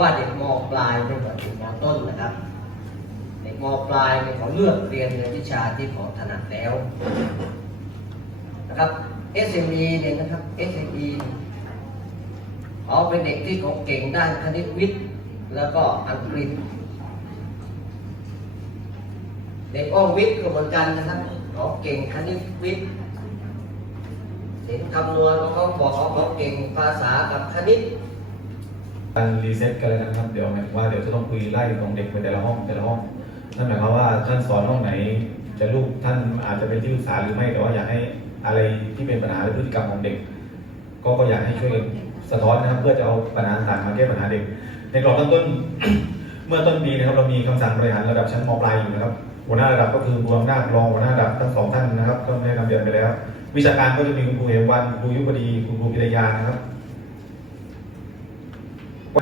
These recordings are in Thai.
ว่าเด็กมปลายไม่เหมือนเด็กมต้นนะครับ เด็กมปลายเนี่ยเขาเลือกเรียนในวิชาที่เขาถนัดแล้วนะครับ SME เนี่ยนะครับ SME เขาเป็นเด็กที่เขาเก่งด้านคณิตวิทย์ แล้วก็อังกฤษ เด็กอ้อมวิทย์ก็เหมือนกันนะครับเขาเก่งคณิตวิทย์เห็นคำนวณเขาก็บอกขาเขาเก่งภาษากับคณิต การรีเซ็ตกันเลยนะครับ เดี๋ยวหมายถึงว่าเดี๋ยวจะต้องคุยไล่ของเด็กไปแต่ละห้องแต่ละห้อง นั่นหมายความว่าท่านสอนห้องไหน จะลูกท่านอาจจะเป็นที่ปรึกษาหรือไม่แต่ว่าอยากให้อะไรที่เป็นปัญหาหรือพฤติกรรมของเด็ก ก็ก็อยากให้ช่วยกันสะท้อนนะครับ เพื่อจะเอาปัญหาต่างมาแก้ปัญหาเด็ก ในกรอบต้นต้น เมื่อต้นปีนะครับ เรามีคำสั่งบริหารระดับชั้นมปลายอยู่นะครับหัวหน้าระดับก็คือรวมหน้ารองหัวหน้าระดับทั้งสองท่านนะครับก็ได้นำเรียนไปแล้ว วิชาการก็จะมีคุณครูเหมวันครูยุบดีคุณครูพิรยานะครับ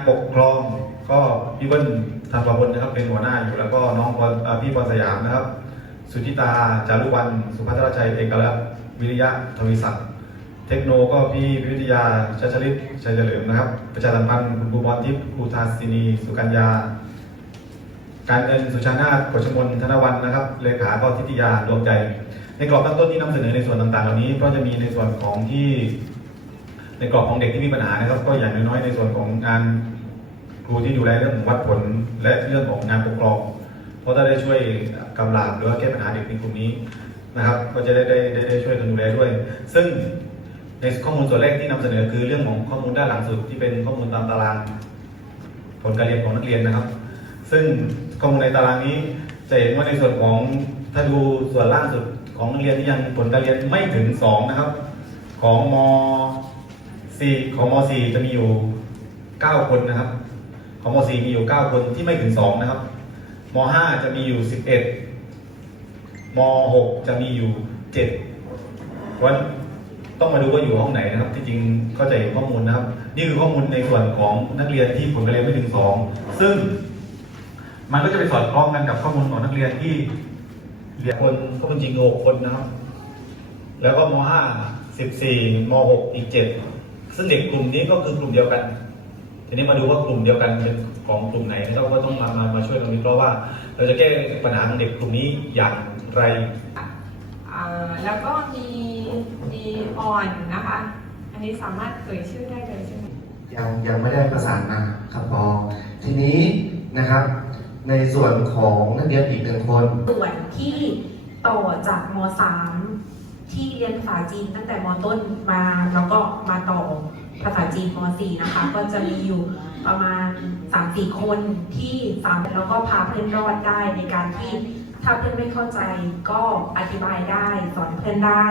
ปกครองก็พี่เบิ้ลธรรมประพลนะครับเป็นหัวหน้าอยู่แล้วก็น้องพี่พรสยามนะครับ สุธิตาจารุวรรณสุภัทรชัยเอกลักษณ์วิริยะทวีศักดิ์เทคโนก็พี่พิวิทยาชัชลิตชัยเฉลิมนะครับ ประชาสัมพันธ์คุณครูบอลทิพย์ครูทาสินี สุกัญญา การเงินสุชานาถกชมนธนวันนะครับ เลขาก็ทิติยาดวงใจ ในกรอบตั้งต้นที่นำเสนอในส่วนต่างๆ เหล่านี้ ก็จะมีในส่วนของที่ ในกรอบของเด็กที่มีปัญหานะครับ ก็อย่างน้อยๆในส่วนของงานครูที่ดูแลเรื่องวัดผลและเรื่องของงานปกครอง เพราะถ้าได้ช่วยกำลังหรือว่าแก้ปัญหาเด็กในกลุ่มนี้นะครับ ก็จะได้ได้ได้ได้ช่วยกันดูแลด้วย ซึ่งในข้อมูลส่วนแรกที่นำเสนอคือเรื่องของข้อมูลด้านหลังสุดที่เป็นข้อมูลตามตาราง ผลการเรียนของนักเรียนนะครับ ซึ่งข้อมูลในตารางนี้จะเห็นว่าในส่วนของถ้าดูส่วนล่างสุดของนักเรียนที่ยังผลการเรียนไม่ถึง2นะครับ ของม 4ของม4จะมีอยู่9คนนะครับ ของม4มีอยู่9คนที่ไม่ถึง2นะครับม5จะมีอยู่11ม6จะมีอยู่7วันต้องมาดูว่าอยู่ห้องไหนนะครับ ที่จริงเข้าใจข้อมูลนะครับ นี่คือข้อมูลในส่วนของนักเรียนที่ผลการเรียนไม่ถึง2ซึ่งมันก็จะไปสอดคล้องกันกับข้อมูลของนักเรียนที่เรียนคนก็เป็นจริงหกคนนะครับ แล้วก็ม .5 14ม .6 อีก7 ซึ่งเด็กกลุ่มนี้ก็คือกลุ่มเดียวกัน ทีนี้มาดูว่ากลุ่มเดียวกันเป็นของกลุ่มไหนนะครับก็ต้องมามามาช่วยกันวิเคราะห์ว่า เราจะแก้ปัญหาของเด็กกลุ่มนี้อย่างไร อ่าแล้วก็มีมีอ่อนนะคะ อันนี้สามารถเอ่ยชื่อได้เลยใช่ไหมยังยังไม่ได้ประสานมาครับพอทีนี้นะครับ ในส่วนของนักเรียนอีกหนึ่งคน ส่วนที่ต่อจากม .3 ที่เรียนภาษาจีนตั้งแต่มต้นมาแล้วก็มาต่อภาษาจีนม .4 นะคะ ก็จะมีอยู่ประมาณ 3-4 คนที่สามารถแล้วก็พาเพื่อนรอดได้ในการที่ถ้าเพื่อนไม่เข้าใจก็อธิบายได้สอนเพื่อนได้